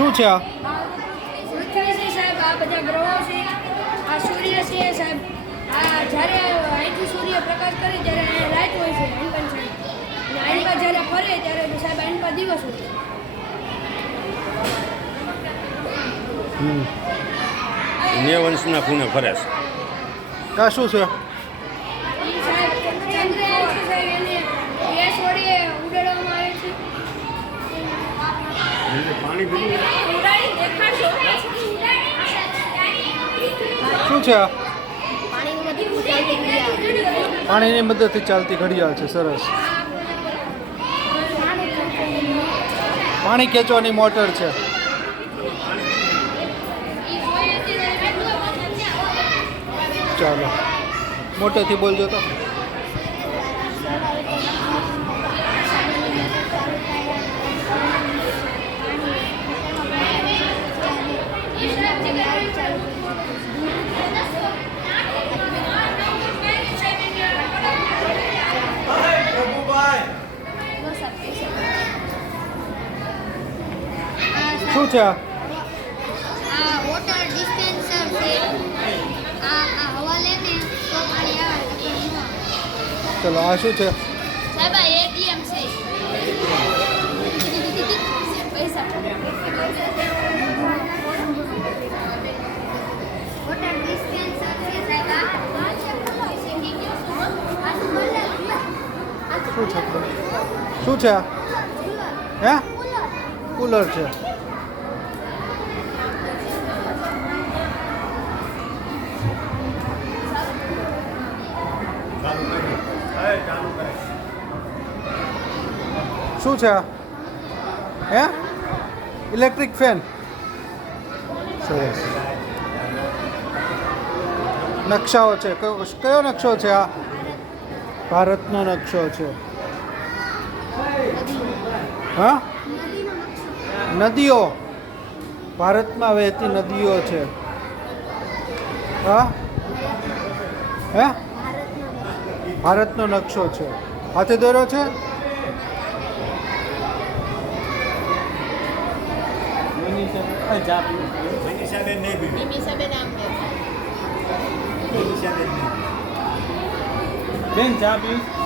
શું છે આ? પૃથ્વી છે સાહેબ, આ બધા ગ્રહો છે, આ સૂર્ય છે સાહેબ. આ જ્યારે અહીંથી સૂર્ય પ્રકાશ કરે ત્યારે અહીંયા રાત હોય છે આઈનપન સાહેબ. અને આઈનપા જ્યારે ફરે ત્યારે સાહેબ આઈનપા દિવસ હોય. વંશના ખૂણે ફરે છે. આ શું છે? ઈ સાહેબ ચંદ્ર છે સાહેબ, એને ગેસ વડે ઉડાડવામાં આવે છે. પાણી પીવું ઉડાડી દેખાડશો. શું છે આ? પાણીની પાણીની મદદથી ચાલતી ઘડિયાળ છે. સરસ. પાણી ખેંચવાની મોટર છે. ચાલો મોટેથી બોલજો તો. શું છે આ? આ વોટર ડિસ્પેન્સર છે. આ હવા લે ને તો પાણી આવે તો ન આવે. ચલો આ શું છે? સાહેબ આ એટીએમ છે. પૈસા વોટર ડિસ્પેન્સર છે સાહેબ. શું છે? શું છે આ? હે? કુલર છે. શું છે આ? હે? Electric fan. સરસ. નકશાઓ છે. કયો નકશો છે આ? ભારતનો નકશો છે. હા? નદીઓ. ભારતમાં વહેતી નદીઓ છે. હા? હે? ભારતનો નકશો છે. હાથે દોર્યો છે. બેન ચા પીવી?